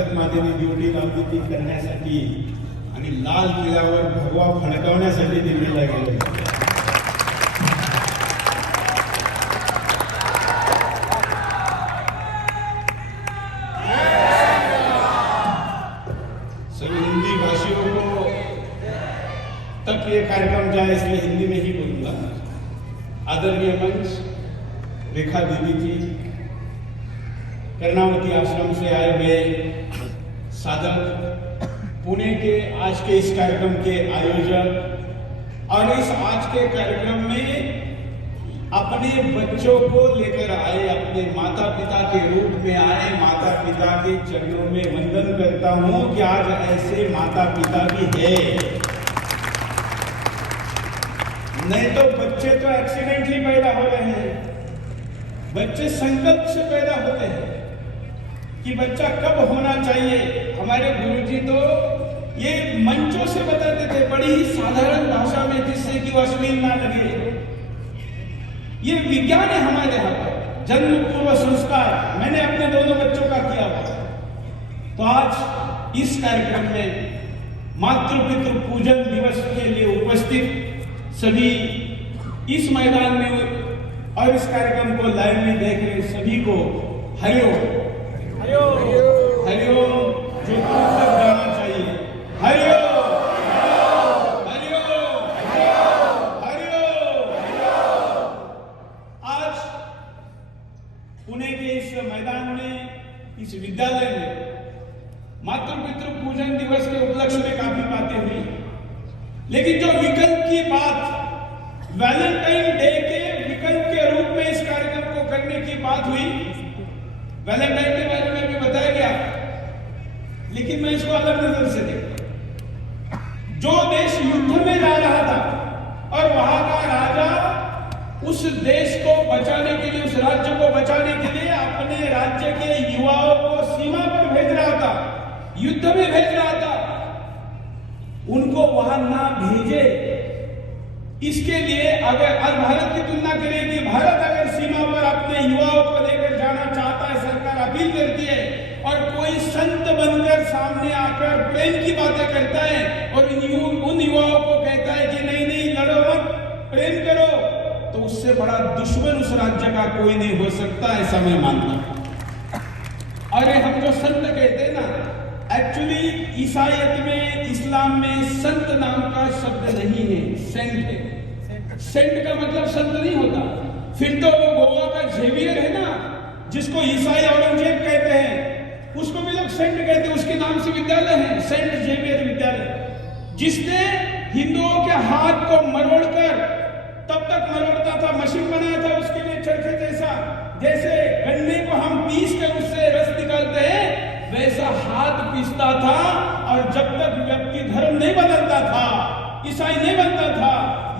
Bharat मातेने duty लावली ती करण्यासाठी आणि लाल किल्ल्यावर भगवा फडकवण्यासाठी दिल्लीला गेले. सभी हिंदी भाषियों को तक ये कार्यक्रम जाए इसलिए हिंदी में ही बोलूंगा. आदरणीय मंच, रेखा दीदी जी, कर्णावती आश्रम से आए हुए साधक, पुणे के आज के इस कार्यक्रम के आयोजक और इस आज के कार्यक्रम में अपने बच्चों को लेकर आए, अपने माता पिता के रूप में आए, माता पिता के चरणों में वंदन करता हूं कि आज ऐसे माता पिता भी है. नहीं तो बच्चे तो एक्सीडेंटली पैदा हो रहे हैं, बच्चे संकल्प से पैदा होते हैं कि बच्चा कब होना चाहिए. हमारे गुरुजी तो ये मंचों से बताते थे बड़ी ही साधारण भाषा में, जिससे कि वो अश्लील ना लगे. ये विज्ञान है हमारे यहाँ पर, जन्म पूर्व संस्कार मैंने अपने दोनों बच्चों का किया हुआ. तो आज इस कार्यक्रम में मातृ पितृ पूजन दिवस के लिए उपस्थित सभी, इस मैदान में और इस कार्यक्रम को लाइव में देख रहे सभी को हरिओम हरिओम जो तक जाना चाहिए. हरिओम हरिओम हरिओम. आज पुणे के इस मैदान में, इस विद्यालय में मातृ पितृ पूजन दिवस के उपलक्ष्य में काफी बातें हुई, लेकिन जो विकल्प की बात, वैलेंटाइन डे के विकल्प के रूप में इस कार्यक्रम को करने की बात हुई. वैलेंटाइन के बारे में भी बताया गया, लेकिन मैं इसको अलग नजर से देखता. जो देश युद्ध में जा रहा था और वहां का राजा उस देश को बचाने के लिए, उस राज्य को बचाने के लिए अपने राज्य के युवाओं को सीमा पर भेज रहा था, युद्ध में भेज रहा था, उनको वहां ना भेजे. इसके लिए अगर आज भारत की तुलना करें कि भारत अगर सीमा पर अपने युवाओं को लेकर जाना चाहता है, सरकार अपील करती है, और कोई संत बनकर सामने आकर प्रेम की बातें करता है और उन युवाओं को कहता है कि नहीं नहीं लड़ो मत, प्रेम करो, तो उससे बड़ा दुश्मन उस राज्य का कोई नहीं हो सकता, ऐसा मैं मानता हूं. अरे हम जो संत कहते हैं ना, एक्चुअली ईसाईयत में, इस्लाम में संत नाम का शब्द नहीं है, सेंट है. सेंट का मतलब संत नहीं होता. फिर तो वो गोवा का जेवियर है ना, जिसको ईसाई औरंगजेब कहते हैं, उसको भी लोग सेंट कहते हैं. उसके नाम से विद्यालय है, सेंट जेवियर विद्यालय, जिसने हिंदुओं के हाथ को मरोड़कर, तब तक मरोड़ता था, मशीन बनाया था उसके लिए चरखे जैसा, जैसे गन्ने को हम पीस कर उससे रस निकालते हैं, वैसा हाथ पीसता था. और जब तक व्यक्ति धर्म नहीं बदलता था, ईसाई नहीं बनता था,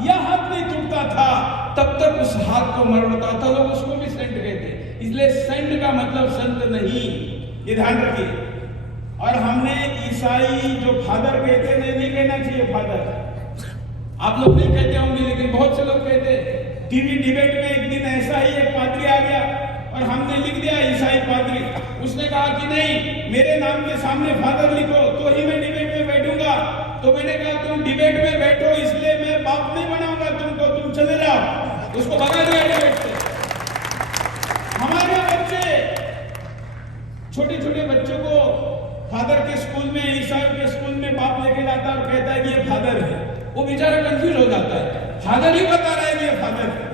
या हाथ नहीं टूटता था, तब तक उस हाथ को मरोड़ता था. लोग उसको भी सेंट कहते. इसलिए सेंट का मतलब संत नहीं, ये ध्यान रखिए. और हमने ईसाई जो फादर कहते नहीं कहना चाहिए फादर. आप लोग नहीं कहते होंगे, लेकिन बहुत से लोग कहते. टीवी डिबेट में एक दिन ऐसा ही एक पादरी आ गया और हमने लिख दिया ईसाई पादरी. उसने कहा कि नहीं, मेरे नाम के सामने फादर लिखो तो ही मैं डिबेट में बैठूंगा. तो मैंने कहा तुम डिबेट में बैठो, इसलिए मैं बाप नहीं बनाऊंगा तुमको, तुम चले जाओ. उसको भगा दिया डिबेट से. हमारे बच्चे, छोटे छोटे बच्चों को फादर के स्कूल में, ईसाई के स्कूल में बाप लेके जाता और कहता है कि ये फादर है. वो बेचारा कंफ्यूज हो जाता है, फादर ही बता रहा है ये फादर है.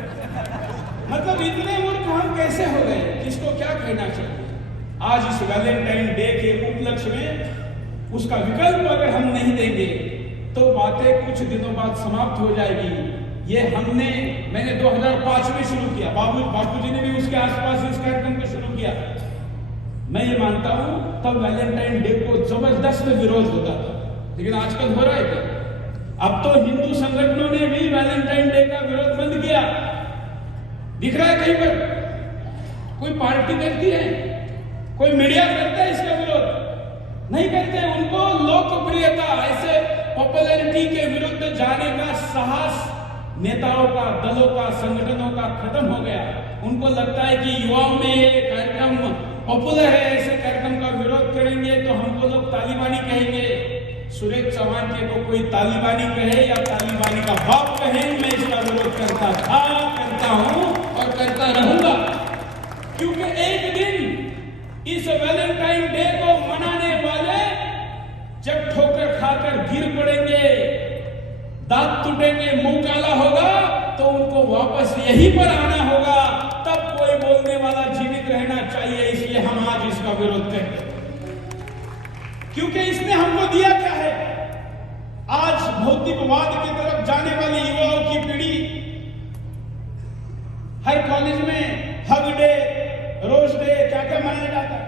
मतलब इतने मूर्ख हम कैसे हो गए, किसको क्या कहना चाहिए. आज इस वैलेंटाइन डे के उपलक्ष्य में उसका विकल्प अगर हम नहीं देंगे तो बातें कुछ दिनों बाद समाप्त हो जाएगी. ये मैंने 2005 में शुरू किया, बापूजी ने भी उसके आसपास इस कार्यक्रम को शुरू किया. मैं ये मानता हूं तब वैलेंटाइन डे को जबरदस्त विरोध होता था, लेकिन आजकल हो रहा है क्या? अब तो हिंदू संगठनों ने भी वैलेंटाइन डे का विरोध बंद किया. दिख रहा है कहीं पर कोई पार्टी करती है, कोई मीडिया करता है इसका विरोध? नहीं करते. उनको लोकप्रियता, ऐसे पॉपुलैरिटी के विरुद्ध जाने का साहस नेताओं का, दलों का, संगठनों का खत्म हो गया. उनको लगता है कि युवाओं में ये कार्यक्रम पॉपुलर है, ऐसे कार्यक्रम का विरोध करेंगे करेंगे तो हमको लोग तालिबानी कहेंगे। सुरेश चौहान के को कोई तालिबानी कहे या तालिबानी का बाप कहे, मैं इसका विरोध करता था, करता हूं और करता रहूंगा। क्योंकि एक दिन इस वैलेंटाइन डे को मनाने वाले जब ठोकर खाकर गिर पड़ेंगे, दांत टूटेंगे, मुंह काला होगा, तो उनको वापस यहीं पर आना होगा। तब कोई बोलने वाला जीवित रहना चाहिए। इसलिए हम आज इसका विरोध करते हैं, क्योंकि इसने हमको दिया क्या है। आज भौतिकवाद की तरफ जाने वाली युवाओं की पीढ़ी हर कॉलेज में हग डे, रोज डे, क्या क्या मनाया जाता है।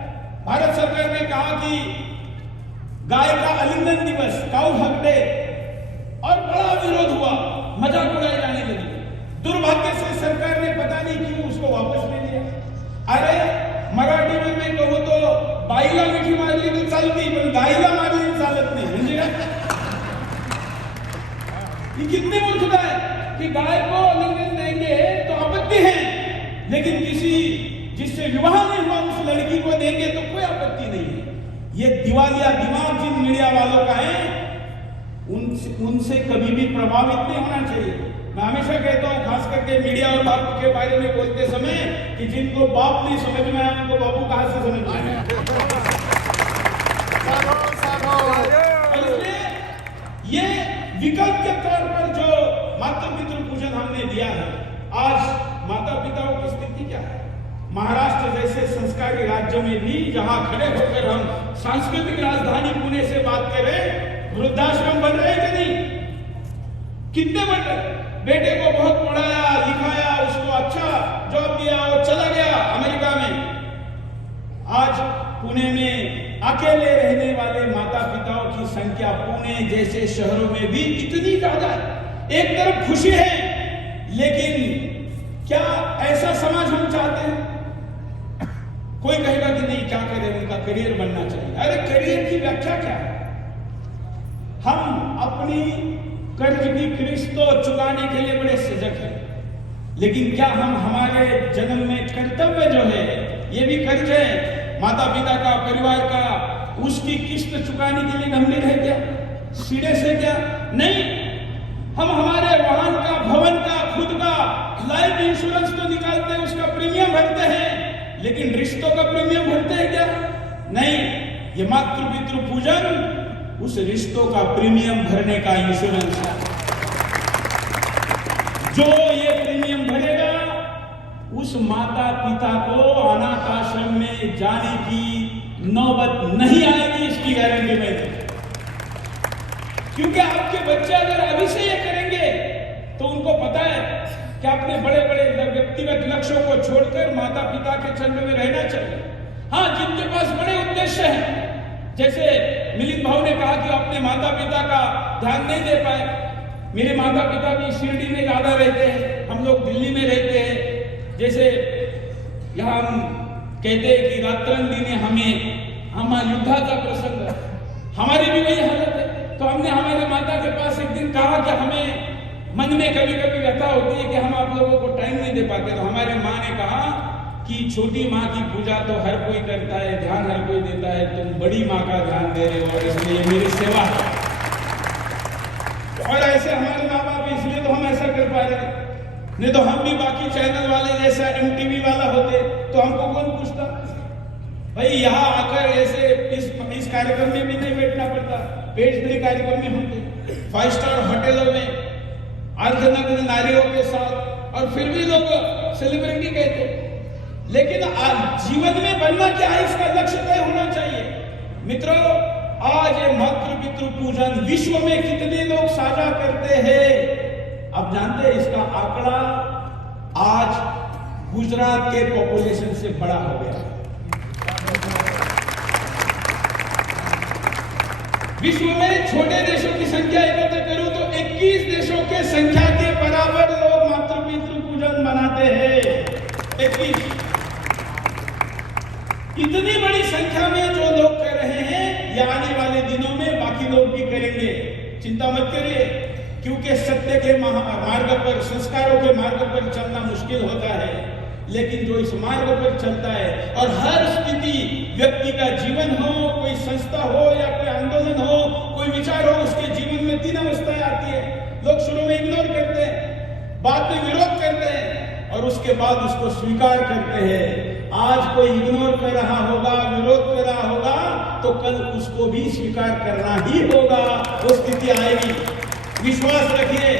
भारत सरकार ने कहा कि गाय का आलिंगन दिवस, काउ हग डे, और बड़ा विरोध हुआ, मजाक उड़ाई जाने लगी। दुर्भाग्य से सरकार ने पता नहीं क्यों उसको वापस ले लिया। अरे मराठी में मैं कहूं तो बाईला मिठी मारली तो चालती, पण गायला मारली चालत नाही। म्हणजे ये कितनी मूर्खता है कि गाय को आलिंगन देंगे तो आपत्ति है, लेकिन किसी जिससे विवाह नहीं हुआ उस लड़की को देंगे तो कोई आपत्ति नहीं है। ये दिवालिया दिमाग जिन मीडिया वालों का है, उनसे कभी भी प्रभावित नहीं होना चाहिए। मैं हमेशा कहता हूं, खास करके मीडिया और बापू के बारे में बोलते समय, कि जिनको बाप नहीं समझ में आया उनको बापू कहां से समझ में आया। इसलिए ये विकल्प के तौर पर जो मातृ पितृ पूजन हमने दिया है, आज माता पिताओं की स्थिति क्या है। महाराष्ट्र जैसे संस्कारी राज्य में भी, जहां खड़े होकर हम सांस्कृतिक राजधानी पुणे से बात करें, वृद्धाश्रम बन रहे कि नहीं? कितने बन रहे? बेटे को बहुत पढ़ाया लिखाया, उसको अच्छा जॉब दिया, वो चला गया अमेरिका में। आज पुणे में अकेले रहने वाले माता पिताओं की संख्या पुणे जैसे शहरों में भी इतनी ज्यादा है। एक तरफ खुशी है, लेकिन क्या ऐसा समाज हम चाहते हैं? कोई कहेगा कि नहीं, क्या करें, उनका करियर बनना चाहिए। अरे करियर की व्याख्या क्या है? हम अपनी कर्ज की किस्त तो चुकाने के लिए बड़े सजग हैं, लेकिन क्या हम हमारे जन्म में कर्तव्य जो है, ये भी कर्ज है, माता पिता का, परिवार का, उसकी किस्त चुकाने के लिए गंभीर है क्या? सीरियस है क्या? नहीं। हम हमारे वाहन का, भवन का, खुद का लाइफ इंश्योरेंस तो निकालते हैं, उसका प्रीमियम भरते हैं, लेकिन रिश्तों का प्रीमियम भरते हैं क्या? नहीं। ये मातृ पितृ पूजन उस रिश्तों का प्रीमियम भरने का इंश्योरेंस है। जो ये प्रीमियम भरेगा, उस माता पिता को अनाथ आश्रम में जाने की नौबत नहीं आएगी, इसकी गारंटी मैं दूं। क्योंकि आपके बच्चे अगर अभी से ये करेंगे तो उनको पता है कि अपने बड़े बड़े व्यक्तिगत लक्ष्यों को छोड़कर माता पिता के चरण में रहना चाहिए। हाँ, जिनके पास बड़े उद्देश्य हैं, जैसे मिलिंद भाव ने कहा कि अपने माता पिता का ध्यान नहीं दे पाए। मेरे माता पिता भी शिरडी में ज्यादा रहते हैं, हम लोग दिल्ली में रहते हैं। जैसे यहाँ हम कहते हैं कि रात्रन दिन हमें युद्धाचा प्रसंग, हमारी भी वही हालत है। तो हमने हमारे माता के पास एक दिन कहा कि हमें मन में कभी कभी व्यथा होती है कि हम आप लोगों को टाइम नहीं दे पाते। तो हमारे माँ ने कहा कि छोटी माँ की पूजा तो हर कोई करता है, ध्यान हर कोई देता है, तुम बड़ी माँ का ध्यान दे रहे हो और इसलिए मेरी सेवा है। और ऐसे हमारे माँ बाप, इसलिए तो हम ऐसा कर पा रहे हैं। नहीं तो हम भी बाकी चैनल वाले जैसा MTV वाला होते तो हमको कौन पूछता? भाई यहाँ आकर ऐसे इस कार्यक्रम में भी नहीं बैठना पड़ता, पेज 3 कार्यक्रम में होते, 5 स्टार होटलों में अर्धनग्न नारियों के साथ, और फिर भी लोग सेलिब्रिटी कहते। लेकिन जीवन में बनना क्या है, इसका लक्ष्य तय होना चाहिए। मित्रों, आज ये मातृ पितृ पूजन विश्व में कितने लोग साझा करते हैं आप जानते हैं? इसका आंकड़ा आज गुजरात के पॉपुलेशन से बड़ा हो गया। विश्व में छोटे देशों की संख्या एकत्र करूं तो 21 देशों के संख्या के बराबर लोग मातृ पितृ पूजन मनाते हैं। 21। इतनी बड़ी संख्या में जो लोग कर रहे हैं, ये आने वाले दिनों में बाकी लोग भी करेंगे। चिंता मत करिए, क्योंकि सत्य के मार्ग पर, संस्कारों के मार्ग पर चलना मुश्किल होता है। लेकिन जो इस मार्ग पर चलता है और हर स्थिति, व्यक्ति का जीवन हो, कोई संस्था हो या कोई आंदोलन हो, कोई विचार हो, उसके जीवन में 3 अवस्थाएं आती है। लोग शुरू में इग्नोर करते हैं, बाद में विरोध करते हैं और उसके बाद उसको स्वीकार करते हैं। आज कोई इग्नोर कर रहा होगा, विरोध कर रहा होगा, तो कल उसको भी स्वीकार करना ही होगा। वो स्थिति आएगी, विश्वास रखिए।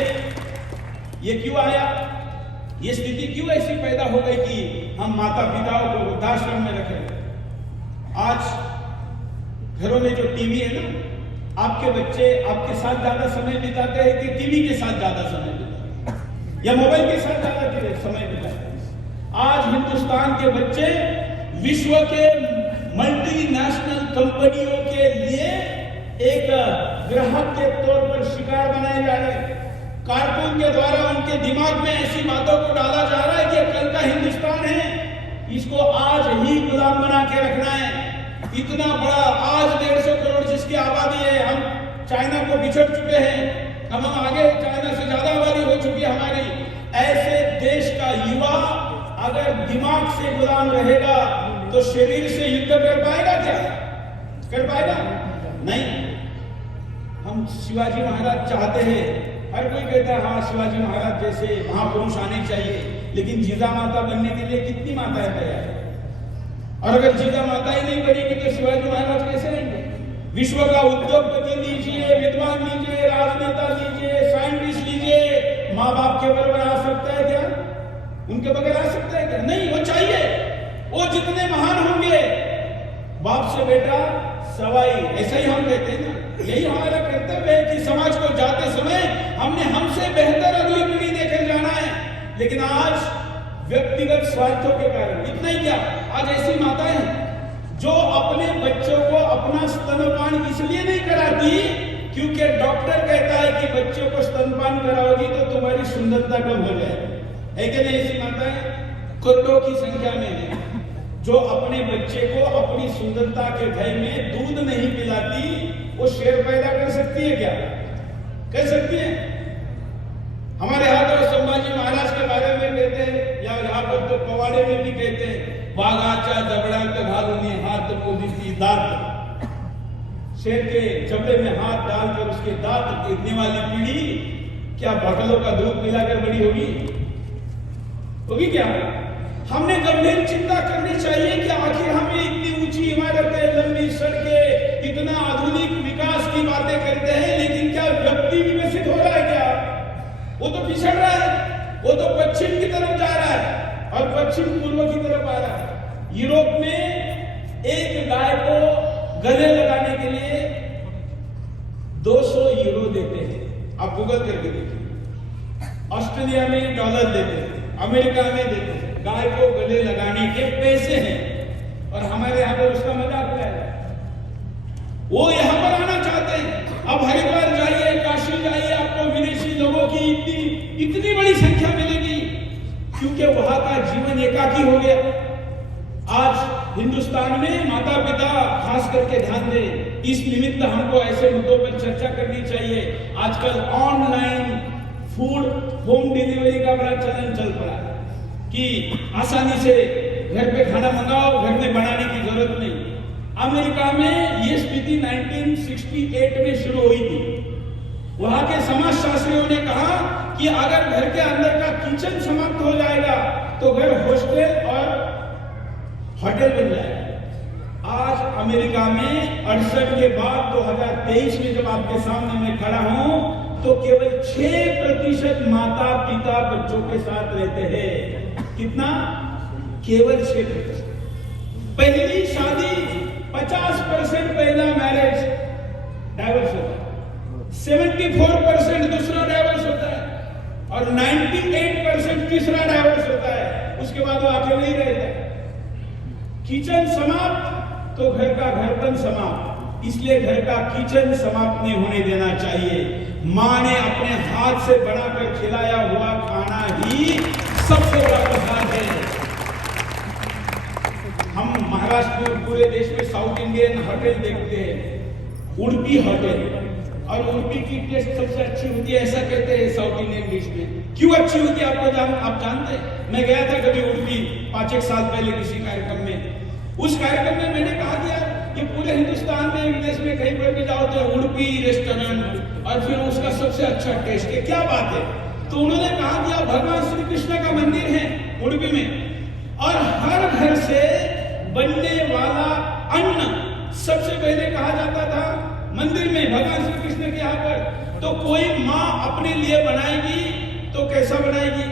ये क्यों आया? ये स्थिति क्यों ऐसी पैदा हो गई कि हम माता पिताओं को वृद्धाश्रम में रखें? आज घरों में जो टीवी है ना, आपके बच्चे आपके साथ ज्यादा समय बिताते हैं कि टीवी के साथ ज्यादा समय बिताते हैं या मोबाइल के साथ ज्यादा समय बिताते हैं? आज हिंदुस्तान के बच्चे विश्व के मल्टीनेशनल कंपनियों के लिए एक ग्राहक के तौर पर शिकार बनाए जा रहे हैं। कार्टून के द्वारा उनके दिमाग में ऐसी बातों को डाला जा रहा है कि कल का हिंदुस्तान है, इसको आज ही गुलाम बना के रखना है। इतना बड़ा, आज 150 करोड़ जिसकी आबादी है, हम चाइना को बिछड़ चुके हैं, हम आगे चाइना से ज्यादा आबादी हो चुकी है हमारी। ऐसे देश का युवा अगर दिमाग से गुलाम रहेगा तो शरीर से युद्ध कर पाएगा क्या? कर पाएगा? नहीं। हम शिवाजी महाराज चाहते हैं, हर कोई कहता है हाँ शिवाजी महाराज जैसे महापुरुष आने चाहिए, लेकिन जीजा माता बनने के लिए कितनी माताएं तैयार है? और अगर जीजा माता ही नहीं बनेगी तो शिवाजी महाराज कैसे रहेंगे? विश्व का उद्योगपति लीजिए, विद्वान लीजिए, राजनेता लीजिए, साइंटिस्ट लीजिए, माँ बाप के बराबर आ सकता है क्या? उनके बगैर आ सकता है क्या? नहीं, वो चाहिए। वो जितने महान होंगे, बाप से बेटा सवाई, ऐसा ही हम कहते हैं ना। यही हमारा कर्तव्य है कि समाज को जाते समय हमने हमसे बेहतर अगली पीढ़ी देकर जाना है। लेकिन आज व्यक्तिगत स्वार्थों के कारण, इतना ही क्या, आज ऐसी माताएं जो अपने बच्चों को अपना स्तनपान इसलिए नहीं कराती क्योंकि डॉक्टर कहता है कि बच्चों को स्तनपान कराओगी तो तुम्हारी सुंदरता कम हो जाएगी। है कि नहीं? ऐसी माताएं करोड़ों की संख्या में है जो अपने बच्चे को अपनी सुंदरता के भय में दूध नहीं पिलाती। वो शेर पैदा कर सकती है क्या? कर सकती है? हमारे यहाँ तो संभाजी महाराज के बारे में कहते हैं, या यहाँ पर तो पवाड़े में भी कहते हैं, बागाचा दबड़ांत घालूनी हाथ मोदी दांत। शेर के जबड़े में हाथ डालकर उसके दांत गिरने वाली पीढ़ी क्या बकलों का दूध पिलाकर बड़ी होगी क्या? हमने गंभीर चिंता करनी चाहिए कि आखिर हमें इतनी ऊंची इमारतें, लंबी सड़कें, इतना आधुनिक विकास की बातें करते हैं, लेकिन क्या व्यक्ति विकसित हो रहा है क्या? वो तो पिछड़ रहा है, वो तो पश्चिम की तरफ जा रहा है और पश्चिम पूर्व की तरफ आ रहा है। यूरोप में एक गाय को गले लगाने के लिए 200 यूरो देते हैं। आप गूगल करके देखिए। ऑस्ट्रेलिया में डॉलर देते हैं, अमेरिका में देते हैं, गाय को गले लगाने के पैसे हैं। और हमारे यहाँ पर उसका मजाक उड़ाया। वो यहाँ पर आना चाहते हैं। अब हरिद्वार जाइए, काशी जाइए, आपको विदेशी लोगों की इतनी बड़ी संख्या मिलेगी क्योंकि वहां का जीवन एकाकी हो गया। आज हिंदुस्तान में माता पिता खास करके ध्यान दें। इस निमित्त हमको ऐसे मुद्दों पर चर्चा करनी चाहिए। आजकल ऑनलाइन फूड होम डिलीवरी का बड़ा चलन चल पड़ा है कि आसानी से घर पे खाना मंगाओ, घर में बनाने की जरूरत नहीं। अमेरिका में ये स्थिति 1968 में शुरू हुई थी। वहां के समाजशास्त्रियों ने कहा कि अगर घर के अंदर का किचन समाप्त हो जाएगा तो घर हॉस्टल और होटल बन जाएगा। आज अमेरिका में 68 के बाद 2023 में जब आपके सामने मैं खड़ा हूं तो केवल 6% माता पिता बच्चों के साथ रहते हैं। कितना? केवल 6%। पहली शादी 50% पहला मैरिज डाइवर्स होता है, 74% दूसरा डाइवर्स होता है और 98% तीसरा डाइवर्स होता है। उसके बाद वो अकेले ही रहता है। किचन समाप्त तो घर का घरपन समाप्त। इसलिए घर का किचन समाप्त नहीं होने देना चाहिए। माँ ने अपने हाथ से बनाकर खिलाया हुआ खाना ही सबसे बड़ा प्रसाद है। हम महाराष्ट्र में पूरे देश में साउथ इंडियन होटल देखते हैं, उडुपी होटल, और उडुपी की टेस्ट सबसे अच्छी होती है ऐसा कहते हैं साउथ इंडियन डिश में। क्यों अच्छी होती है आप जानते हैं? मैं गया था कभी उड़पी 5-1 साल पहले किसी कार्यक्रम में। उस कार्यक्रम में मैंने कहा कि यार ये पूरे हिंदुस्तान में, विदेश में कहीं पर भी जाओ तो उड़पी रेस्टोरेंट और फिर उसका सबसे अच्छा टेस्ट है, क्या बात है। तो उन्होंने कहा कि आप भगवान श्री कृष्ण का मंदिर है उड़पी में और हर घर से बनने वाला अन्न सबसे पहले कहा जाता था मंदिर में भगवान श्री कृष्ण के यहाँ पर। तो कोई माँ अपने लिए बनाएगी तो कैसा बनाएगी,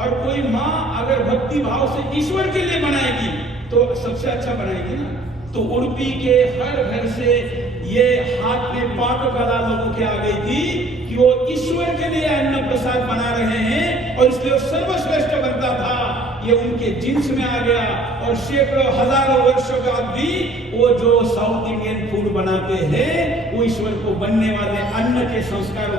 और कोई माँ अगर भक्ति भाव से ईश्वर के लिए बनाएगी तो सबसे अच्छा बनाएगी ना। तो उड़पी के हर घर से ये हाथ में पाक कला लोगों के आ गई थी कि वो ईश्वर के लिए अन्न प्रसाद बना रहे हैं और इसलिए सर्वश्रेष्ठ बनता था। ये उनके जिन्स में आ गया और सैकड़ों हजारों वर्षों बाद भी वो जो साउथ इंडियन फूड बनाते हैं वो ईश्वर को बनने वाले अन्न के संस्कारों